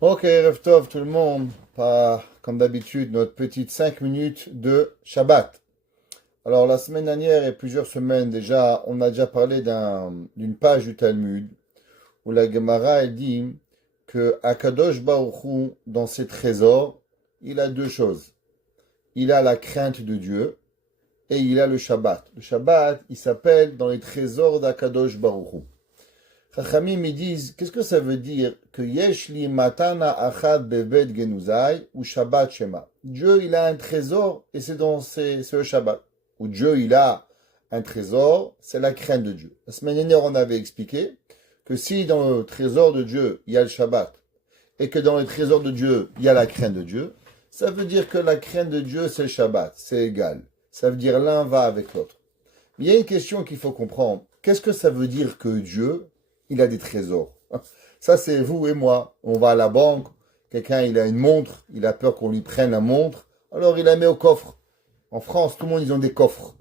Ok, Erev Tov, tout le monde. Pas comme d'habitude, notre petite 5 minutes de Shabbat. Alors, la semaine dernière et plusieurs semaines déjà, on a déjà parlé d'une page du Talmud où la Gemara elle dit que Akadosh Baruch Hu, dans ses trésors, il a deux choses. Il a la crainte de Dieu et il a le Shabbat. Le Shabbat, il s'appelle dans les trésors d'Akadosh Baruch Hu. Chachamim ils disent, qu'est-ce que ça veut dire que Yesh li matana achad beved genuzai ou Shabbat shema. Dieu, il a un trésor et c'est le Shabbat. Ou Dieu, il a un trésor, c'est la crainte de Dieu. La semaine dernière, on avait expliqué que si dans le trésor de Dieu, il y a le Shabbat et que dans le trésor de Dieu, il y a la crainte de Dieu, ça veut dire que la crainte de Dieu, c'est le Shabbat, c'est égal. Ça veut dire l'un va avec l'autre. Mais il y a une question qu'il faut comprendre. Qu'est-ce que ça veut dire que Dieu, il a des trésors? Ça, c'est vous et moi. On va à la banque, quelqu'un, il a une montre, il a peur qu'on lui prenne la montre, alors il la met au coffre. En France, tout le monde, ils ont des coffres.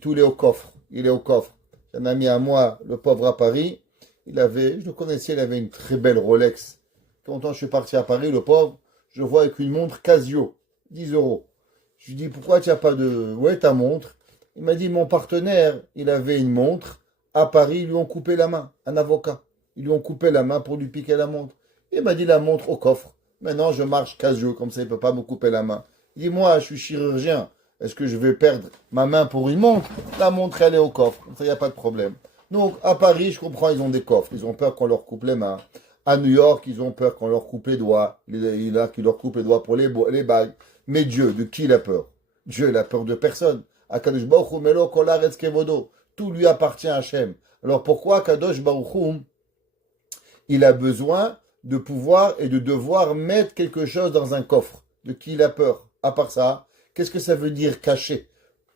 Tout est au coffre. Il est au coffre. J'ai un ami à moi, le pauvre à Paris, je le connaissais, il avait une très belle Rolex. Longtemps, je suis parti à Paris, le pauvre, je vois avec une montre Casio, 10 euros. Je lui dis, pourquoi tu n'as pas de... Ouais, ta montre. Il m'a dit, mon partenaire, il avait une montre. À Paris, ils lui ont coupé la main, un avocat. Ils lui ont coupé la main pour lui piquer la montre. Il m'a dit, la montre au coffre. Maintenant, je marche Casio, comme ça, il ne peut pas me couper la main. Il dit, moi, je suis chirurgien. Est-ce que je vais perdre ma main pour une montre? La montre, elle est au coffre. Comme ça, il n'y a pas de problème. Donc, à Paris, je comprends, ils ont des coffres. Ils ont peur qu'on leur coupe les mains. À New York, ils ont peur qu'on leur coupe les doigts. Il a qui leur coupe les doigts pour les bagues. Mais Dieu, de qui il a peur? Dieu, il a peur de personne. Akadosh Baruch Hu melo kol haaretz kevodo. Tout lui appartient à Hachem. Alors pourquoi Kadosh Baruch Hu, il a besoin de pouvoir et de devoir mettre quelque chose dans un coffre? De qui il a peur? À part ça, qu'est-ce que ça veut dire cacher?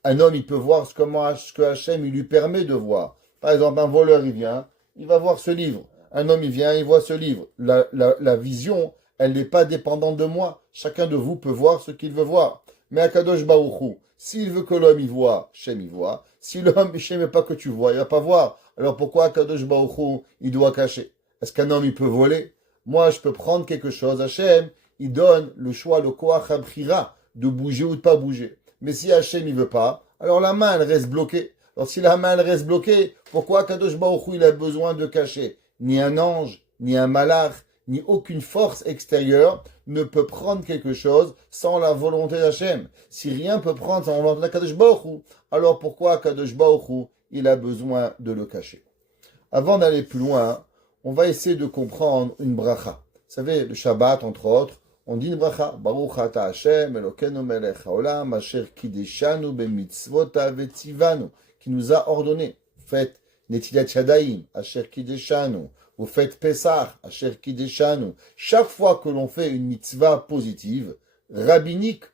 Un homme, il peut voir ce que Hachem il lui permet de voir. Par exemple, un voleur, il vient, il va voir ce livre. Un homme, il vient, il voit ce livre. La vision, elle n'est pas dépendante de moi. Chacun de vous peut voir ce qu'il veut voir. Mais Akadosh Baruch Hu, s'il veut que l'homme y voit, Hachem y voit. Si l'homme, Hachem n'aime pas que tu vois, il va pas voir. Alors pourquoi Akadosh Baruch Hu, il doit cacher? Est-ce qu'un homme, il peut voler? Moi, je peux prendre quelque chose. Hachem, il donne le choix, le koach habchira, de bouger ou de pas bouger. Mais si Hachem, il veut pas, alors la main, elle reste bloquée. Alors si la main, elle reste bloquée, pourquoi Kadosh Baruch Hu, il a besoin de cacher? Ni un ange, ni un malach, ni aucune force extérieure ne peut prendre quelque chose sans la volonté d'Hachem. Si rien peut prendre sans la volonté d'Akadosh Baruch Hu, alors pourquoi Kadosh Baruch Hu, il a besoin de le cacher? Avant d'aller plus loin, on va essayer de comprendre une bracha. Vous savez, le Shabbat, entre autres, on dit une bracha. Baruch ata Hashem, Elokeinu melech haolam, asher kideshanu bemitzvotav vetzivanu, qui nous a ordonné. Faites Netilat Yadayim, asher kideshanu. Vous faites Pesach, asher kideshanu. Chaque fois que l'on fait une mitzvah positive, rabbinique,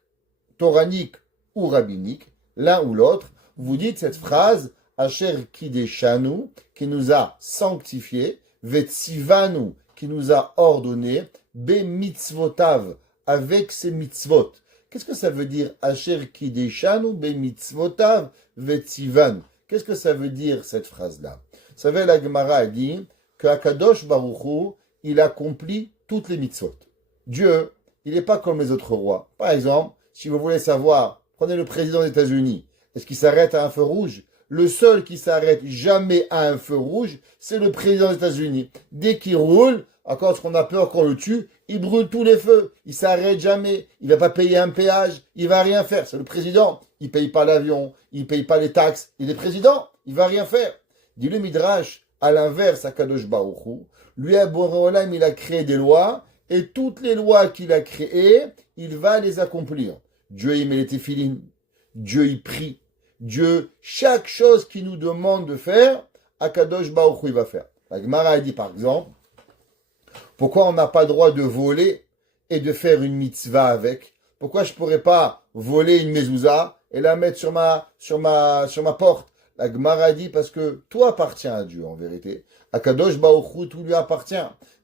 toranique ou rabbinique, l'un ou l'autre, vous dites cette phrase, asher kideshanu, qui nous a sanctifié, vetzivanu, qui nous a ordonné, be mitzvotav, avec ses mitzvot. Qu'est-ce que ça veut dire asher kideshanu, be mitzvotav, vetzivanu? Qu'est-ce que ça veut dire cette phrase-là? Vous savez, la Gemara a dit que Akadosh Baruch Hu, il accomplit toutes les mitzvot. Dieu, il n'est pas comme les autres rois. Par exemple, si vous voulez savoir, prenez le président des États-Unis. Est-ce qu'il s'arrête à un feu rouge? Le seul qui s'arrête jamais à un feu rouge, c'est le président des États-Unis. Dès qu'il roule, à cause qu'on a peur qu'on le tue, il brûle tous les feux. Il s'arrête jamais. Il va pas payer un péage. Il va rien faire. C'est le président. Il paye pas l'avion. Il paye pas les taxes. Il est président. Il va rien faire. Dit le Midrash, à l'inverse, à Kadosh Baruch Hu, lui, à Boré il a créé des lois, et toutes les lois qu'il a créées, il va les accomplir. Dieu, il met les téphilines. Dieu, il prie. Dieu, chaque chose qu'il nous demande de faire, Akadosh Baruch Hu, il va faire. La Gemara a dit, par exemple, pourquoi on n'a pas le droit de voler et de faire une mitzvah avec? Pourquoi je ne pourrais pas voler une mezouza et la mettre sur ma porte? La Gemara dit parce que tout appartient à Dieu en vérité. Akadosh Baruch Hu, tout lui appartient.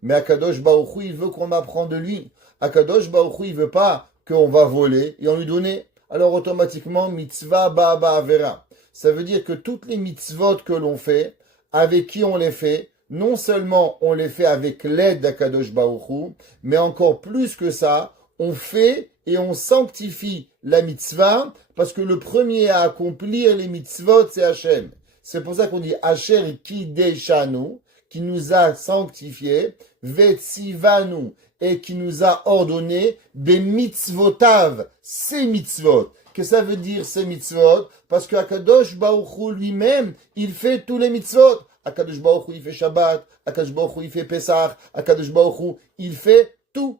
Mais Akadosh Baruch Hu, il veut qu'on apprenne de lui. Akadosh Baruch Hu, il veut pas qu'on va voler et on lui donner. Alors automatiquement, mitzvah ba'aba avera. Ça veut dire que toutes les mitzvot que l'on fait, avec qui on les fait, non seulement on les fait avec l'aide d'Akadosh Baruch Hu, mais encore plus que ça, on fait et on sanctifie la mitzvah, parce que le premier à accomplir les mitzvot, c'est Hachem. C'est pour ça qu'on dit Asher Kideshanu, qui nous a sanctifiés, Vetzivanu, et qui nous a ordonné, Bemitzvotav, ces mitzvot. Qu'est-ce que ça veut dire ces mitzvot? Parce que Akadosh Baruch Hu lui-même, il fait tous les mitzvot. Akadosh Baruch Hu, il fait Shabbat, Akadosh Baruch Hu, il fait Pesach, Akadosh Baruch Hu, il fait tout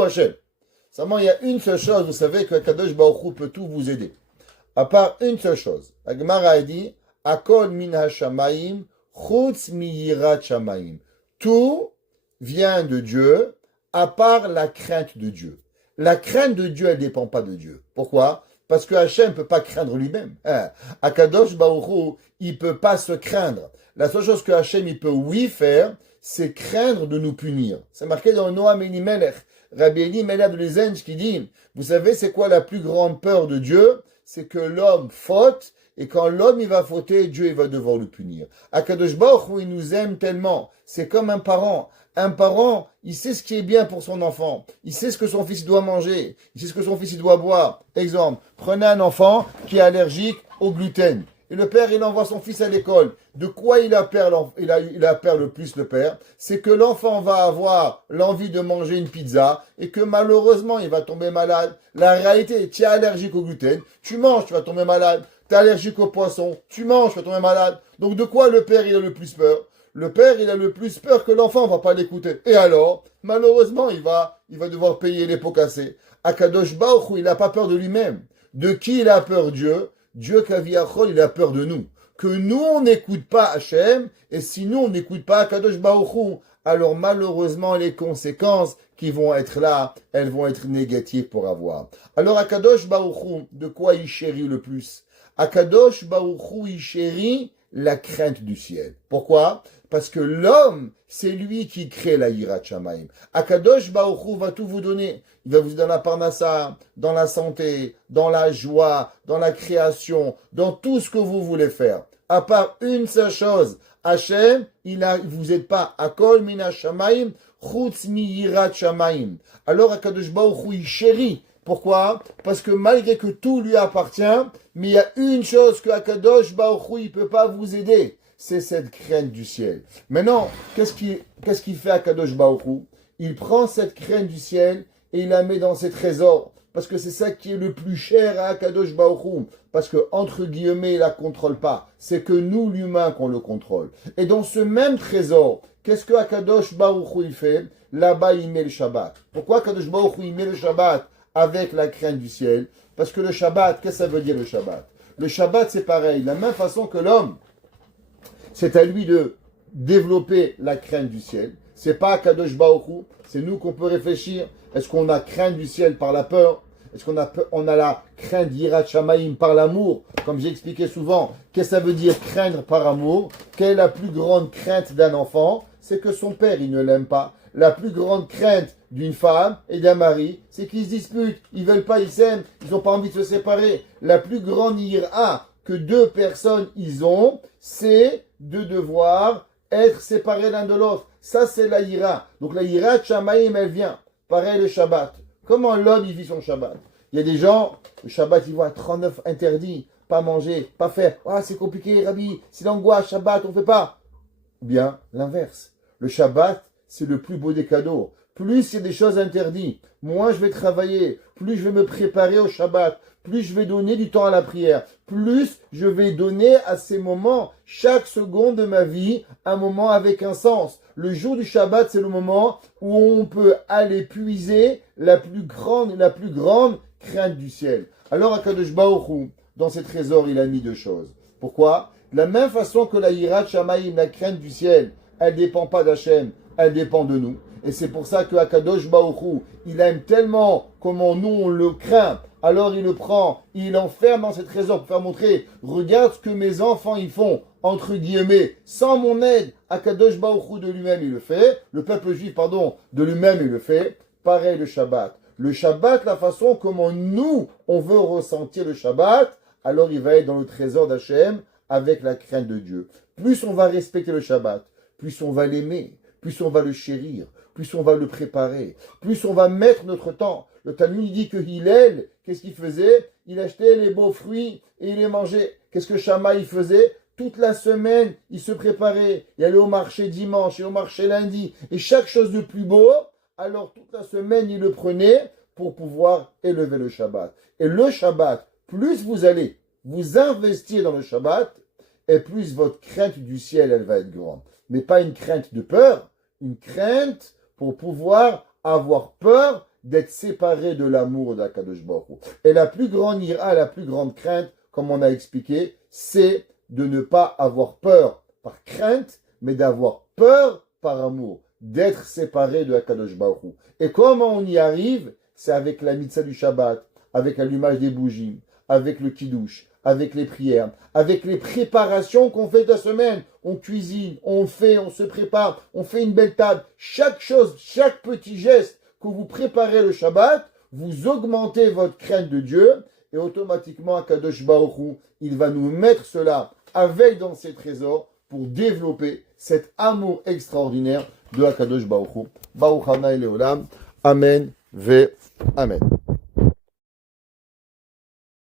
Hachem. Seulement, il y a une seule chose, vous savez que Akadosh Baruch Hu peut tout vous aider. À part une seule chose. La Gemara a dit, Akol min hashamayim, chutz mi yirat shamayim. Tout vient de Dieu, à part la crainte de Dieu. La crainte de Dieu, elle ne dépend pas de Dieu. Pourquoi? Parce que Hachem ne peut pas craindre lui-même. Akadosh Baruch Hu, il ne peut pas se craindre. La seule chose que Hachem, il peut oui faire, c'est craindre de nous punir. C'est marqué dans Noam Elimelech. Rabbi Elimelech de Lezenj qui dit, vous savez c'est quoi la plus grande peur de Dieu? C'est que l'homme faute, et quand l'homme il va fauter, Dieu il va devoir le punir. Akadosh Baruch Hu, il nous aime tellement. C'est comme un parent. Un parent, il sait ce qui est bien pour son enfant. Il sait ce que son fils doit manger. Il sait ce que son fils il doit boire. Exemple, prenez un enfant qui est allergique au gluten. Et le père, il envoie son fils à l'école. De quoi il a peur le plus, le père? C'est que l'enfant va avoir l'envie de manger une pizza et que malheureusement, il va tomber malade. La réalité, tu es allergique au gluten, tu manges, tu vas tomber malade. Tu es allergique au poisson, tu manges, tu vas tomber malade. Donc de quoi le père, il a le plus peur? Le père, il a le plus peur que l'enfant ne va pas l'écouter. Et alors, malheureusement, il va devoir payer les pots cassés. Akadosh Baruch Hu, il n'a pas peur de lui-même. De qui il a peur? Dieu. Dieu Kaviachol, il a peur de nous. Que nous, on n'écoute pas Hachem, et si nous, on n'écoute pas Akadosh Baruch Hu, alors malheureusement, les conséquences qui vont être là, elles vont être négatives pour avoir. Alors Akadosh Baruch Hu, de quoi il chérit le plus? Akadosh Baruch Hu, il chérit la crainte du ciel. Pourquoi? Parce que l'homme, c'est lui qui crée la Yirat Shamayim. Akadosh Baruch Hu va tout vous donner. Il va vous donner dans la parnassa, dans la santé, dans la joie, dans la création, dans tout ce que vous voulez faire. À part une seule chose, Hachem, vous aide pas. Akol mina Shamayim, chutz mi Yirat Shamayim. Alors Akadosh Baruch Hu, il chérit. Pourquoi? Parce que malgré que tout lui appartient, mais il y a une chose que Akadosh Baruch Hu, il peut pas vous aider. C'est cette crainte du ciel. Maintenant, qu'est-ce qu'il fait Akadosh Baruch Hu? Il prend cette crainte du ciel et il la met dans ses trésors. Parce que c'est ça qui est le plus cher à Akadosh Baruch Hu. Parce que, entre guillemets, il la contrôle pas. C'est que nous, l'humain, qu'on le contrôle. Et dans ce même trésor, qu'est-ce que Akadosh Baruch Hu, il fait? Là-bas, il met le Shabbat. Pourquoi Akadosh Baruch Hu, il met le Shabbat avec la crainte du ciel? Parce que le Shabbat, qu'est-ce que ça veut dire le Shabbat? Le Shabbat, c'est pareil. De la même façon que l'homme, c'est à lui de développer la crainte du ciel. C'est pas à Kadosh Baruch Hu, c'est nous qu'on peut réfléchir. Est-ce qu'on a crainte du ciel par la peur? Est-ce qu'on a la crainte d'Yirat Shamayim par l'amour? Comme j'ai expliqué souvent, qu'est-ce que ça veut dire craindre par amour? Quelle est la plus grande crainte d'un enfant? C'est que son père, il ne l'aime pas. La plus grande crainte d'une femme et d'un mari, c'est qu'ils se disputent. Ils veulent pas, ils s'aiment, ils n'ont pas envie de se séparer. La plus grande ira que deux personnes ils ont, c'est de devoir être séparés l'un de l'autre. Ça, c'est la ira. Donc la ira, Shamayim, elle vient. Pareil le Shabbat. Comment l'homme, il vit son Shabbat? Il y a des gens, le Shabbat, ils voient 39 interdits. Pas manger, pas faire. Ah, c'est compliqué, Rabbi. C'est l'angoisse, Shabbat, on fait pas. Bien, l'inverse. Le Shabbat, c'est le plus beau des cadeaux. Plus il y a des choses interdites, moins je vais travailler, plus je vais me préparer au Shabbat, plus je vais donner du temps à la prière, plus je vais donner à ces moments, chaque seconde de ma vie, un moment avec un sens. Le jour du Shabbat, c'est le moment où on peut aller puiser la plus grande crainte du ciel. Alors, Akadosh Baruch Hu, dans ses trésors, il a mis deux choses. Pourquoi? De la même façon que la Yirat Shamayim, la crainte du ciel, elle ne dépend pas d'Hachem, elle dépend de nous. Et c'est pour ça que Akadosh Baruch Hu, il aime tellement comment nous on le craint. Alors il le prend, il l'enferme dans ses trésors pour faire montrer, regarde ce que mes enfants ils font, entre guillemets, sans mon aide. Akadosh Baruch Hu de lui-même il le fait, le peuple juif, de lui-même il le fait. Pareil le Shabbat. Le Shabbat, la façon comment nous on veut ressentir le Shabbat, alors il va être dans le trésor d'Hachem avec la crainte de Dieu. Plus on va respecter le Shabbat, plus on va l'aimer, plus on va le chérir, plus on va le préparer, plus on va mettre notre temps. Le Talmud dit que Hillel, qu'est-ce qu'il faisait? Il achetait les beaux fruits et il les mangeait. Qu'est-ce que Shammai faisait? Toute la semaine, il se préparait. Il allait au marché dimanche et au marché lundi. Et chaque chose de plus beau, alors toute la semaine, il le prenait pour pouvoir élever le Shabbat. Et le Shabbat, plus vous allez vous investir dans le Shabbat, et plus votre crainte du ciel, elle va être grande. Mais pas une crainte de peur, une crainte pour pouvoir avoir peur d'être séparé de l'amour d'Akadosh Baruch Hu. Et la plus grande ira, la plus grande crainte, comme on a expliqué, c'est de ne pas avoir peur par crainte, mais d'avoir peur par amour, d'être séparé de Akadosh Baruch Hu. Et comment on y arrive? C'est avec la mitzvah du Shabbat, avec l'allumage des bougies, avec le kiddush, avec les prières, avec les préparations qu'on fait de la semaine. On cuisine, on fait, on se prépare, on fait une belle table. Chaque chose, chaque petit geste que vous préparez le Shabbat, vous augmentez votre crainte de Dieu et automatiquement Akadosh Baruch Hu, il va nous mettre cela avec dans ses trésors pour développer cet amour extraordinaire de Akadosh Baruch Hu. Baruch Hanai Leolam. Amen ve Amen.